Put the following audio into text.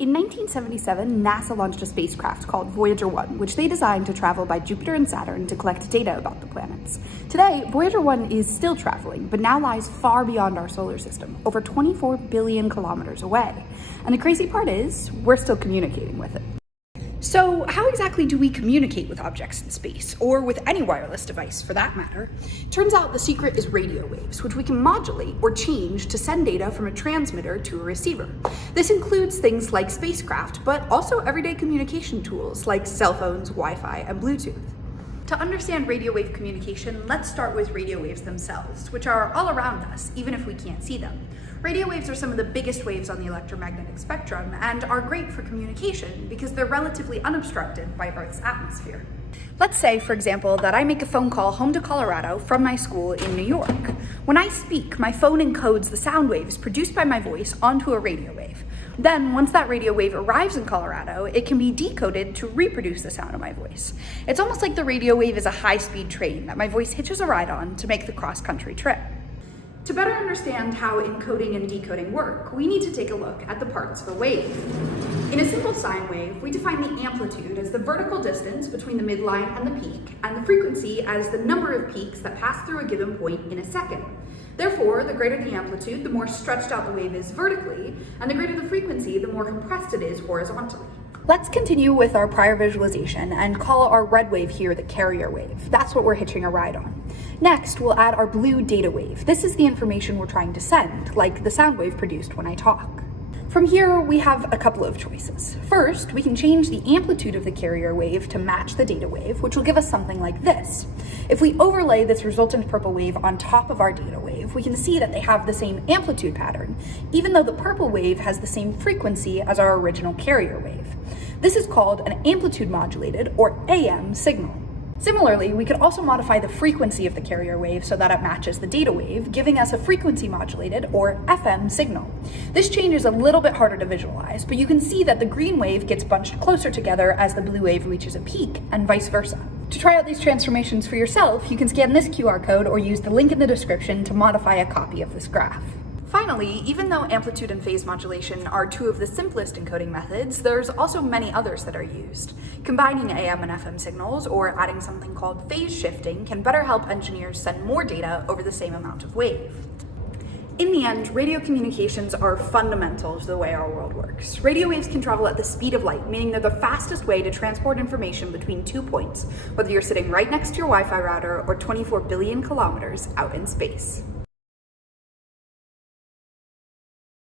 In 1977, NASA launched a spacecraft called Voyager 1, which they designed to travel by Jupiter and Saturn to collect data about the planets. Today, Voyager 1 is still traveling, but now lies far beyond our solar system, over 24 billion kilometers away. And the crazy part is, we're still communicating with it. So how exactly do we communicate with objects in space, or with any wireless device for that matter? Turns out the secret is radio waves, which we can modulate or change to send data from a transmitter to a receiver. This includes things like spacecraft, but also everyday communication tools like cell phones, Wi-Fi, and Bluetooth. To understand radio wave communication, let's start with radio waves themselves, which are all around us, even if we can't see them. Radio waves are some of the biggest waves on the electromagnetic spectrum and are great for communication because they're relatively unobstructed by Earth's atmosphere. Let's say, for example, that I make a phone call home to Colorado from my school in New York. When I speak, my phone encodes the sound waves produced by my voice onto a radio wave. Then, once that radio wave arrives in Colorado, it can be decoded to reproduce the sound of my voice. It's almost like the radio wave is a high-speed train that my voice hitches a ride on to make the cross-country trip. To better understand how encoding and decoding work, we need to take a look at the parts of a wave. In a simple sine wave, we define the amplitude as the vertical distance between the midline and the peak, and the frequency as the number of peaks that pass through a given point in a second. Therefore, the greater the amplitude, the more stretched out the wave is vertically, and the greater the frequency, the more compressed it is horizontally. Let's continue with our prior visualization and call our red wave here the carrier wave. That's what we're hitching a ride on. Next, we'll add our blue data wave. This is the information we're trying to send, like the sound wave produced when I talk. From here, we have a couple of choices. First, we can change the amplitude of the carrier wave to match the data wave, which will give us something like this. If we overlay this resultant purple wave on top of our data wave, we can see that they have the same amplitude pattern, even though the purple wave has the same frequency as our original carrier wave. This is called an amplitude modulated, or AM, signal. Similarly, we could also modify the frequency of the carrier wave so that it matches the data wave, giving us a frequency modulated, or FM, signal. This change is a little bit harder to visualize, but you can see that the green wave gets bunched closer together as the blue wave reaches a peak, and vice versa. To try out these transformations for yourself, you can scan this QR code or use the link in the description to modify a copy of this graph. Finally, even though amplitude and phase modulation are two of the simplest encoding methods, there's also many others that are used. Combining AM and FM signals, or adding something called phase shifting, can better help engineers send more data over the same amount of wave. In the end, radio communications are fundamental to the way our world works. Radio waves can travel at the speed of light, meaning they're the fastest way to transport information between 2 points, whether you're sitting right next to your Wi-Fi router or 24 billion kilometers out in space.